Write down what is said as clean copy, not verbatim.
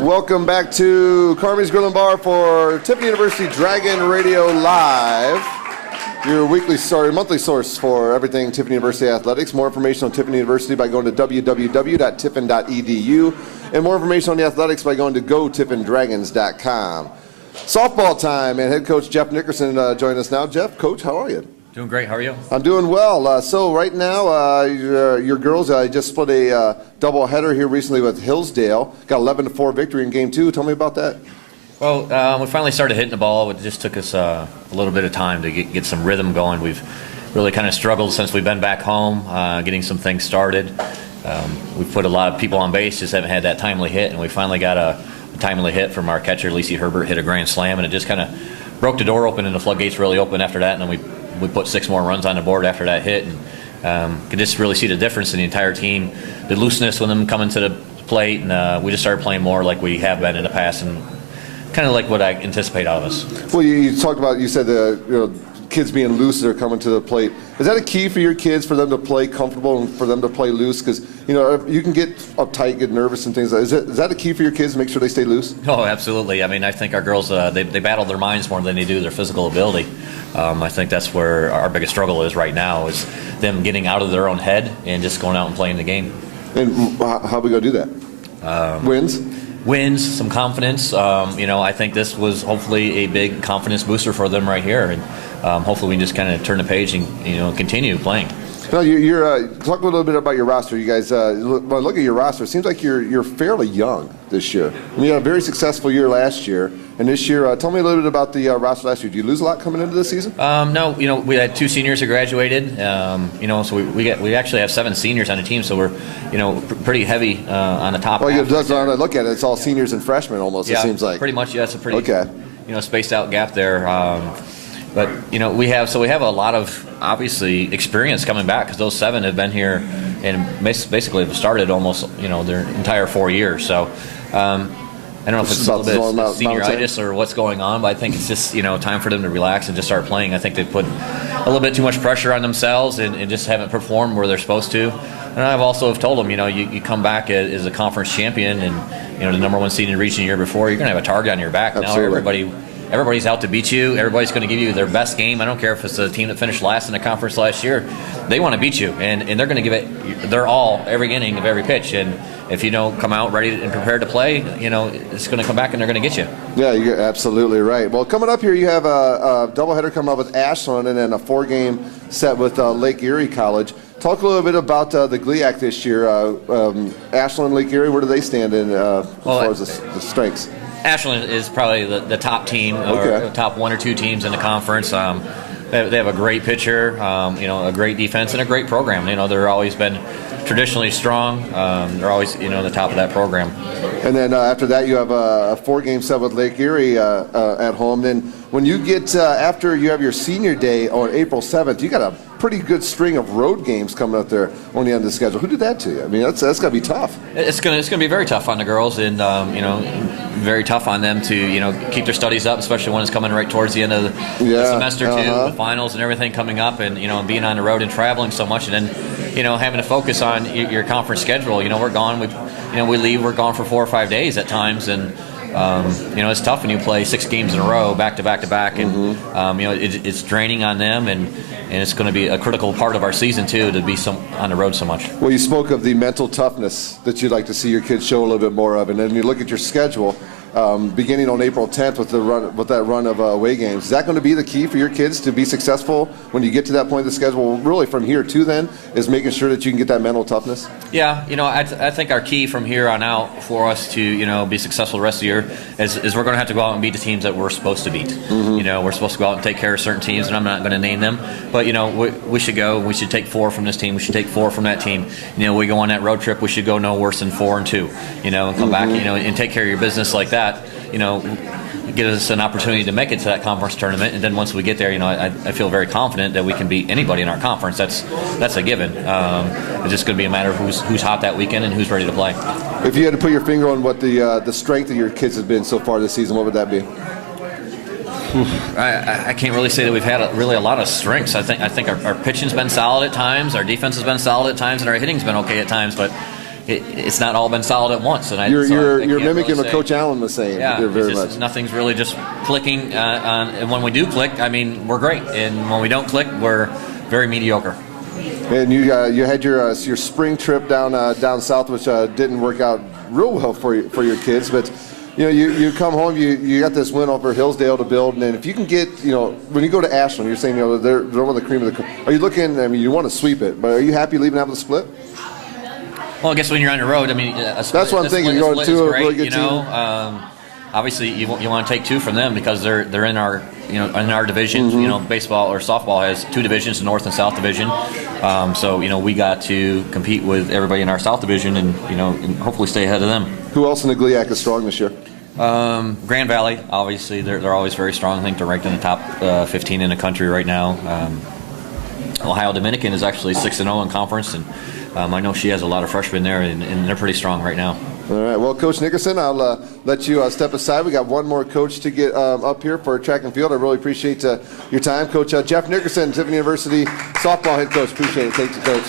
Welcome back to Carmi's Grill and Bar for Tiffin University Dragon Radio Live, your monthly source for everything Tiffin University athletics. More information on Tiffin University by going to www.tiffin.edu, and more information on the athletics by going to gotiffindragons.com. Softball time, and head coach Jeff Nickerson joining us now. Jeff, coach, how are you? Doing great. How are you? I'm doing well. So right now, your girls just split a doubleheader here recently with Hillsdale. Got 11-4 victory in Game 2. Tell me about that. Well, we finally started hitting the ball. It just took us a little bit of time to get some rhythm going. We've really kind of struggled since we've been back home, getting some things started. We've put a lot of people on base, just haven't had that timely hit, and we finally got a timely hit from our catcher, Lacey Herbert, hit a grand slam, and it just kind of broke the door open, and the floodgates really opened after that, and then we put 6 more runs on the board after that hit, and could just really see the difference in the entire team, the looseness when them coming to the plate, and we just started playing more like we have been in the past, and kind of like what I anticipate out of us. Well, you talked about, you said kids being loose that are coming to the plate. Is that a key for your kids, for them to play comfortable and for them to play loose? Because you can get uptight, get nervous and things like that. Is that a key for your kids to make sure they stay loose? Oh, absolutely. I mean, I think our girls, they battle their minds more than they do their physical ability. I think that's where our biggest struggle is right now, is them getting out of their own head and just going out and playing the game. And how are we going to do that? Wins, some confidence. I think this was hopefully a big confidence booster for them right here, and hopefully we can just kind of turn the page and continue playing. Now, talk a little bit about your roster. You guys, when I look at your roster, it seems like you're fairly young this year. You had a very successful year last year, and this year, tell me a little bit about the roster last year. Did you lose a lot coming into the season? No, we had 2 seniors who graduated. So we actually have 7 seniors on the team, so we're pretty heavy on the top. Well, that's when I look at it. It's all seniors and freshmen almost. Yeah, it seems like. Pretty much. Yeah, it's a pretty spaced out gap there. But we have a lot of obviously experience coming back, because those 7 have been here and basically have started almost their entire 4 years. So I don't know if it's a little bit senioritis or what's going on, but I think it's just time for them to relax and just start playing. I think they put a little bit too much pressure on themselves and just haven't performed where they're supposed to. And I've also told them, you come back as a conference champion and the #1 seed in the region the year before, you're going to have a target on your back. Absolutely. Now everybody's out to beat you. Everybody's going to give you their best game. I don't care if it's the team that finished last in the conference last year. They want to beat you, and they're going to give it their all every inning of every pitch. And if you don't come out ready and prepared to play, it's going to come back and they're going to get you. Yeah, you're absolutely right. Well, coming up here, you have a doubleheader coming up with Ashland and then a 4-game set with Lake Erie College. Talk a little bit about the GLIAC this year. Ashland, Lake Erie, where do they stand in as far as the strengths? Ashland is probably the top team, or the top 1 or 2 teams in the conference. They have a great pitcher, a great defense, and a great program. They're always been traditionally strong. They're always, the top of that program. And then after that, you have a 4-game set with Lake Erie at home. Then when you get after you have your senior day on April 7th, you got a pretty good string of road games coming up there on the end of the schedule. Who did that to you? I mean, that's got to be tough. It's gonna be very tough on the girls, and very tough on them to keep their studies up, especially when it's coming right towards the end of the semester too, the finals and everything coming up, and being on the road and traveling so much, and then having to focus on your conference schedule. We're gone. We leave. We're gone for 4 or 5 days at times, and it's tough when you play 6 games in a row, back to back to back, and it's draining on them, and it's going to be a critical part of our season too, to be on the road so much. Well, you spoke of the mental toughness that you'd like to see your kids show a little bit more of, and then you look at your schedule. Beginning on April 10th with that run of away games. Is that going to be the key for your kids to be successful when you get to that point of the schedule? Really from here to then is making sure that you can get that mental toughness? Yeah, I think our key from here on out for us to be successful the rest of the year is we're going to have to go out and beat the teams that we're supposed to beat. Mm-hmm. We're supposed to go out and take care of certain teams, and I'm not going to name them, but we should go. We should take 4 from this team. We should take 4 from that team. We go on that road trip. We should go no worse than 4-2. And come back. And take care of your business like that. Get us an opportunity to make it to that conference tournament, and then once we get there, I feel very confident that we can beat anybody in our conference. That's a given. It's just going to be a matter of who's hot that weekend and who's ready to play. If you had to put your finger on what the strength of your kids has been so far this season, what would that be? I can't really say that we've had really a lot of strengths. I think our pitching's been solid at times, our defense has been solid at times, and our hitting's been okay at times. But it's not all been solid at once. And You're can't mimicking really what say. Coach Allen was saying. Yeah, very it's just, much. nothing's really just clicking. And when we do click, I mean, we're great. And when we don't click, we're very mediocre. And you had your spring trip down south, which didn't work out real well for your kids, but. You come home, you got this win over Hillsdale to build, and then if you can get, when you go to Ashland, you're saying, they're one of the cream of the. Are you looking? I mean, you want to sweep it, but are you happy leaving out with a split? Well, I guess when you're on the road, I mean, that's what I'm thinking. You're going to a really good team. Obviously, you want to take 2 from them because they're in our in our division. Mm-hmm. Baseball or softball has 2 divisions, the North and South Division. So we got to compete with everybody in our South Division, and and hopefully stay ahead of them. Who else in the GLIAC is strong this year? Grand Valley, obviously, they're always very strong. I think they're ranked in the top 15 in the country right now. Ohio Dominican is actually 6-0 in conference, and I know she has a lot of freshmen there, and they're pretty strong right now. All right. Well, Coach Nickerson, I'll let you step aside. We got one more coach to get up here for track and field. I really appreciate your time, Coach Jeff Nickerson, Tiffin University softball head coach. Appreciate it. Thank you, Coach.